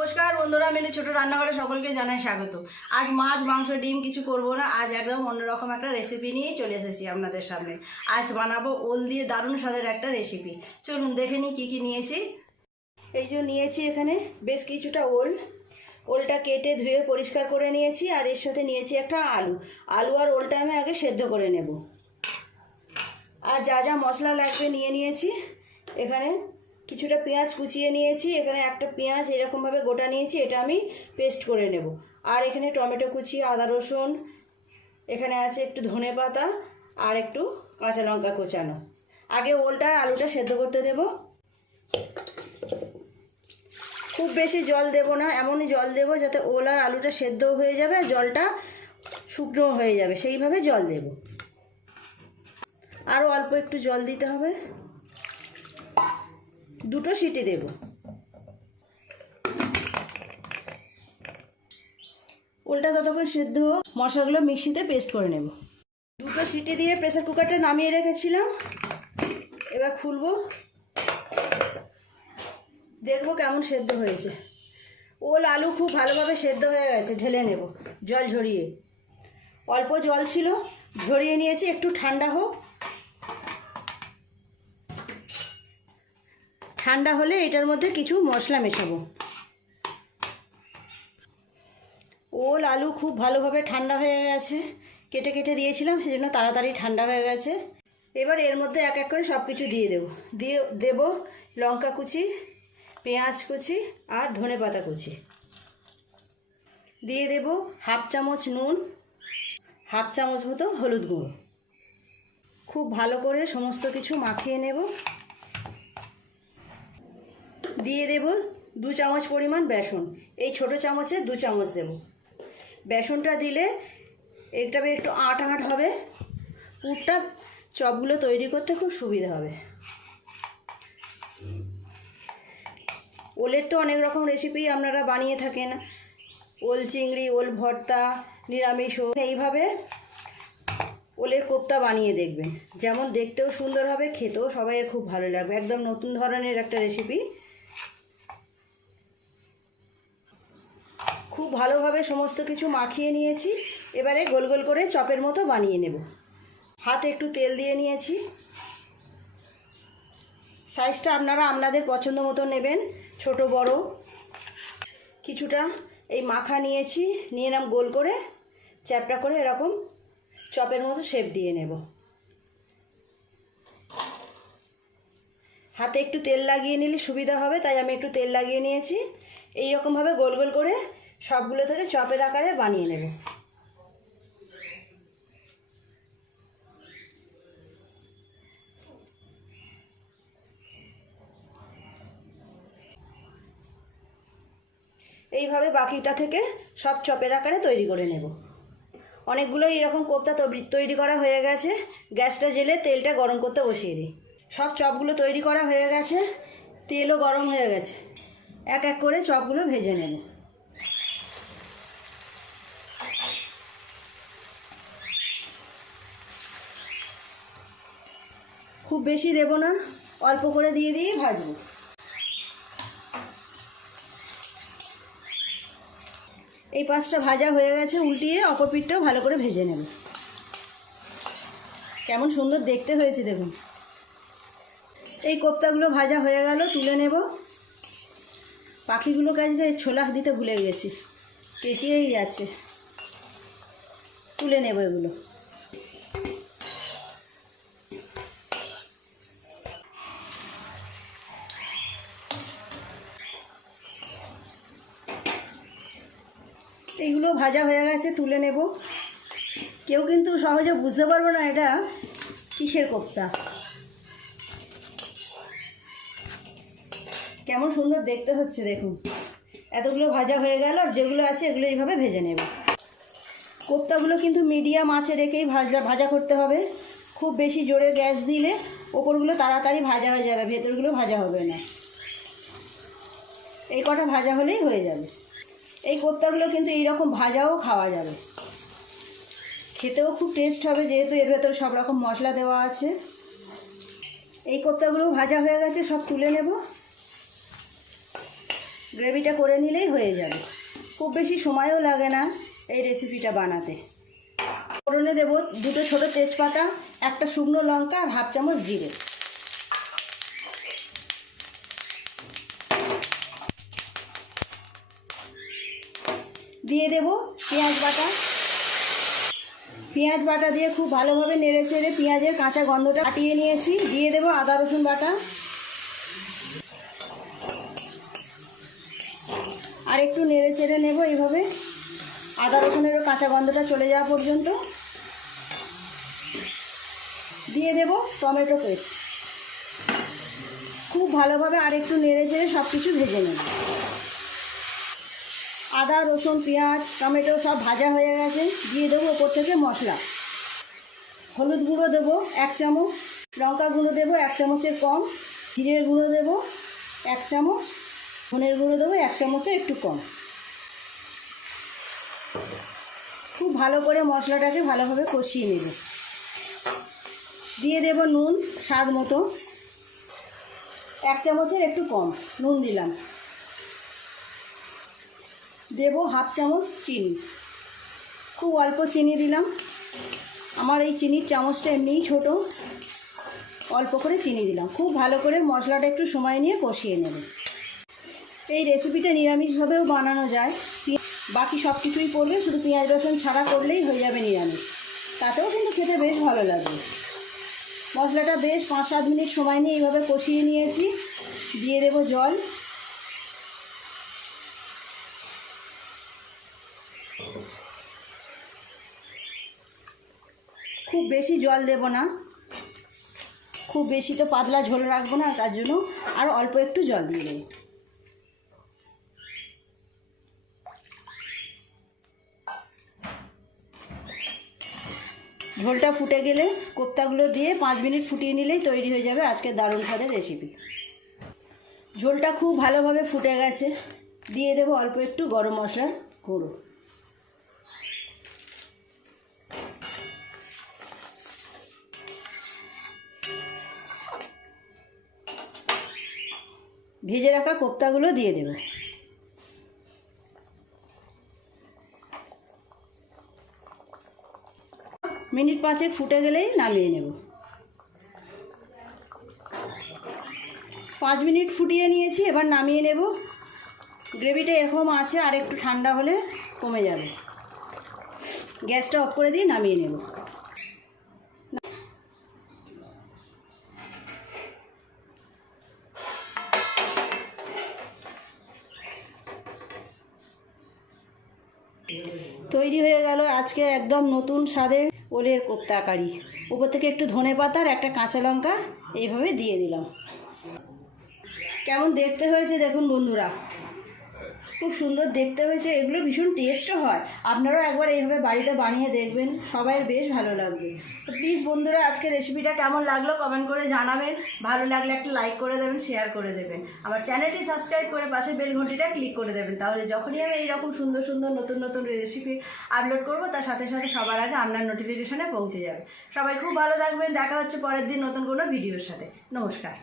নমস্কার বন্ধুরা, মেরে ছোট রান্নাঘরে সকলকে জানাই স্বাগত। আজ মাছ মাংস ডিম কিছু করব না, আজ একদম অন্যরকম একটা রেসিপি নিয়ে চলে এসেছি আপনাদের সামনে। আজ বানাবো ওল দিয়ে দারুণ স্বাদের একটা রেসিপি। চলুন দেখে নিই কী কী নিয়েছি। এই যে নিয়েছি এখানে বেশ কিছুটা ওলটা কেটে ধুয়ে পরিষ্কার করে নিয়েছি, আর এর সাথে নিয়েছি একটা আলু আর ওলটা আমি আগে সেদ্ধ করে নেব। আর যা যা মশলা লাগবে নিয়ে নিয়েছি। এখানে কিছুটা পেঁয়াজ কুচিয়ে নিয়েছি, এখানে একটা পেঁয়াজ এরকমভাবে গোটা নিয়েছি, এটা আমি পেস্ট করে নেব। আর এখানে টমেটো কুচি, আদা রসুন, এখানে আছে একটু ধনে পাতা আর একটু কাঁচা লঙ্কা কোচানো। আগে ওলটা আর আলুটা সেদ্ধ করতে দেব। খুব বেশি জল দেব না, এমনই জল দেব যাতে ওল আর আলুটা সেদ্ধ হয়ে যাবে আর জলটা শুকনো হয়ে যাবে, সেইভাবে জল দেব। আরও অল্প একটু জল দিতে হবে, 2টো সিটি দেব। ওলটা ততক্ষণ সেদ্ধ হোক, মশলাগুলো মিক্সিতে পেস্ট করে নেব। 2টো সিটি দিয়ে প্রেসার কুকারটা নামিয়ে রেখেছিলাম, এবার খুলবো, দেখবো কেমন সেদ্ধ হয়েছে। ওল আলু খুব ভালোভাবে সেদ্ধ হয়ে গেছে, ঢেলে নেব জল ঝরিয়ে। অল্প জল ছিল, ঝরিয়ে নিয়েছি, একটু ঠান্ডা হোক। ঠান্ডা হলে এটার মধ্যে কিছু মশলা মেশাবো। ওল আলু খুব ভালোভাবে ঠান্ডা হয়ে গেছে, কেটে কেটে দিয়েছিলাম সেজন্য তাড়াতাড়ি ঠান্ডা হয়ে গেছে। এবার এর মধ্যে এক এক করে সব কিছু দিয়ে দেব লঙ্কা কুচি, পেঁয়াজ কুচি আর ধনে পাতা কুচি। দিয়ে দেব 1/2 চামচ নুন, 1/2 চামচ মতো হলুদ গুঁড়ো। খুব ভালো করে সমস্ত কিছু মাখিয়ে নেব। দিয়ে দেব 2 চামচ পরিমাণ বেসন, এই ছোট চামচে 2 চামচ দেব। বেসনটা দিলে এটা একটু আঁট হবে, পুরটা চপগুলো তৈরি করতে খুব সুবিধা হবে। ওলের তো অনেক রকম রেসিপি আপনারা বানিয়ে থাকেন, ওল চিংড়ি, ওল ভর্তা, নিরামিষ। এইভাবে ওলের কোপ্তা বানিয়ে দেখবেন, যেমন দেখতেও সুন্দর হবে, খেতেও সবাইয়ের খুব ভালো লাগবে। একদম নতুন ধরনের একটা রেসিপি। খুব ভালোভাবে সমস্ত কিছু মাখিয়ে নিয়েছি, এবারে গোল গোল করে চপের মতো বানিয়ে নেব। হাতে একটু তেল দিয়ে নিয়েছি। সাইজটা আপনারা আপনাদের পছন্দ মতো নেবেন, ছোট বড়। কিছুটা এই মাখা নিয়েছি, নিয়ে নাম গোল করে চ্যাপটা করে এরকম চপের মতো শেপ দিয়ে নেব। হাতে একটু তেল লাগিয়ে নিলে সুবিধা হবে, তাই আমি একটু তেল লাগিয়ে নিয়েছি। এইরকমভাবে গোল গোল করে সবগুলো থেকে চপের আকারে বানিয়ে নেব। এইভাবে বাকিটা থেকে সব চপের আকারে তৈরি করে নেব। অনেকগুলো এরকম কোপ্তা তৈরি করা হয়ে গেছে। গ্যাসটা জেলে তেলটা গরম করতে বসিয়ে দিই। সব চপগুলো তৈরি করা হয়ে গেছে, তেলও গরম হয়ে গেছে। এক এক করে চপগুলো ভেজে নেব। খুব বেশি দেব না, অল্প করে দিয়ে ভাজবো। এই পাঁচটা ভাজা হয়ে গেছে, উল্টিয়ে অপর পিঠটাও ভালো করে ভেজে নেব। কেমন সুন্দর দেখতে হয়েছে দেখুন। এই কোপ্তাগুলো ভাজা হয়ে গেল, তুলে নেব। পাখিগুলো কাজে ছোলা দিতে ভুলে গেছি, চেঁচিয়েই যাচ্ছে। তুলে নেব এগুলো। এইগুলো ভাজা হয়ে গেছে, তুলে নেব। কেউ কিন্তু সহজে বুঝতে পারবে না এটা কিসের কোপ্তা। কেমন সুন্দর দেখতে হচ্ছে দেখুন। এতগুলো ভাজা হয়ে গেল, আর যেগুলো আছে এগুলো এইভাবে ভেজে নেব। কোপ্তাগুলো কিন্তু মিডিয়াম আঁচে রেখেই ভাজা করতে হবে। খুব বেশি জোরে গ্যাস দিলে ওপরগুলো তাড়াতাড়ি ভাজা হয়ে যাবে, ভেতরগুলো ভাজা হবে না। এই কটা ভাজা হলেই হয়ে যাবে। এই কোপ্তাগুলো কিন্তু এইরকম ভাজাও খাওয়া যাবে, খেতেও খুব টেস্ট হবে, যেহেতু এর ভেতরে সব রকম মশলা দেওয়া আছে। এই কোপ্তাগুলো ভাজা হয়ে গেছে, সব তুলে নেব। গ্রেভিটা করে নিলেই হয়ে যাবে, খুব বেশি সময়ও লাগে না এই রেসিপিটা বানাতে। ফোড়নে দেবো 2টো ছোটো তেজপাতা, 1টা শুকনো লঙ্কা আর 1/2 চামচ জিরে। দিয়ে দেব পেঁয়াজ বাটা। পেঁয়াজ বাটা দিয়ে খুব ভালোভাবে নেড়ে চেড়ে পেঁয়াজের কাঁচা গন্ধটা কাটিয়ে নিয়েছি। দিয়ে দেব আদা রসুন বাটা, আর একটু নেড়ে চেড়ে নেব এইভাবে আদা রসুনেরও কাঁচা গন্ধটা চলে যাওয়া পর্যন্ত। দিয়ে দেব টমেটো পেস্ট, খুব ভালোভাবে আর একটু নেড়ে চেড়ে সব কিছু ভেজে নেব। আদা রসুন পেঁয়াজ টমেটো সব ভাজা হয়ে গেছে। দিয়ে দেবো ওপর থেকে মশলা। হলুদ গুঁড়ো দেবো 1 চামচ, লঙ্কা গুঁড়ো দেবো 1 চামচের কম, জিরের গুঁড়ো দেবো 1 চামচ, ধনের গুঁড়ো দেবো 1 চামচের একটু কম। খুব ভালো করে মশলাটাকে ভালোভাবে কষিয়ে নেব। দিয়ে দেব নুন স্বাদ মতো, 1 চামচের একটু কম নুন দিলাম। দেব 1/2 চামচ চিনি, খুব অল্প চিনি দিলাম। আমার এই চিনির চামচটা এমনিই ছোটো, অল্প করে চিনি দিলাম। খুব ভালো করে মশলাটা একটু সময় নিয়ে কষিয়ে নেব। এই রেসিপিটা নিরামিষভাবেও বানানো যায়, বাকি সব কিছুই পড়বে, শুধু পেঁয়াজ রসুন ছাড়া করলেই হয়ে যাবে নিরামিষ, তাতেও কিন্তু খেতে বেশ ভালো লাগবে। মশলাটা বেশ 5-7 মিনিট সময় নিয়ে এইভাবে কষিয়ে নিয়েছি। দিয়ে দেব জল। খুব বেশি জল দেব না, খুব বেশি তো পাতলা ঝোল রাখবো না, তার জন্য আর অল্প একটু জল দিয়ে দেব। ঝোলটা ফুটে গেলে কোপ্তাগুলো দিয়ে 5 মিনিট ফুটিয়ে নিলেই তৈরি হয়ে যাবে আজকের দারুণ স্বাদের রেসিপি। ঝোলটা খুব ভালোভাবে ফুটে গেছে। দিয়ে দেব অল্প একটু গরম মশলার গুঁড়ো। ভেজে রাখা কোপ্তাগুলো দিয়ে দেব। মিনিট 5 ফুটে গেলেই নামিয়ে নেব। 5 মিনিট ফুটিয়ে নিয়েছি, এবার নামিয়ে নেব। গ্রেভিটা এরকম আছে, আর একটু ঠান্ডা হলে কমে যাবে। গ্যাসটা অফ করে দিয়ে নামিয়ে নেব। তৈরি হয়ে গেল আজকে একদম নতুন স্বাদের ওলের কোপ্তা কারি। উপর থেকে একটু ধনেপাতা আর 1টা কাঁচা লঙ্কা এইভাবে দিয়ে দিলাম। কেমন দেখতে হয়েছে দেখুন বন্ধুরা, খুব সুন্দর দেখতে হয়েছে। এগুলো ভীষণ টেস্টও হয়, আপনারাও একবার এইভাবে বাড়িতে বানিয়ে দেখবেন, সবাই বেশ ভালো লাগবে। তো প্লিজ বন্ধুরা, আজকে রেসিপিটা কেমন লাগলো কমেন্ট করে জানাবেন। ভালো লাগলে একটা লাইক করে দেবেন, শেয়ার করে দেবেন। আমার চ্যানেলটি সাবস্ক্রাইব করে পাশে বেল ঘন্টিটা ক্লিক করে দেবেন, তাহলে যখনই আমি এইরকম সুন্দর সুন্দর নতুন নতুন রেসিপি আপলোড করব তার সাথে সাথে সবার আগে আপনার নোটিফিকেশনে পৌঁছে যাবে। সবাই খুব ভালো থাকবেন, দেখা হচ্ছে পরের দিন নতুন কোনো ভিডিওর সাথে। নমস্কার।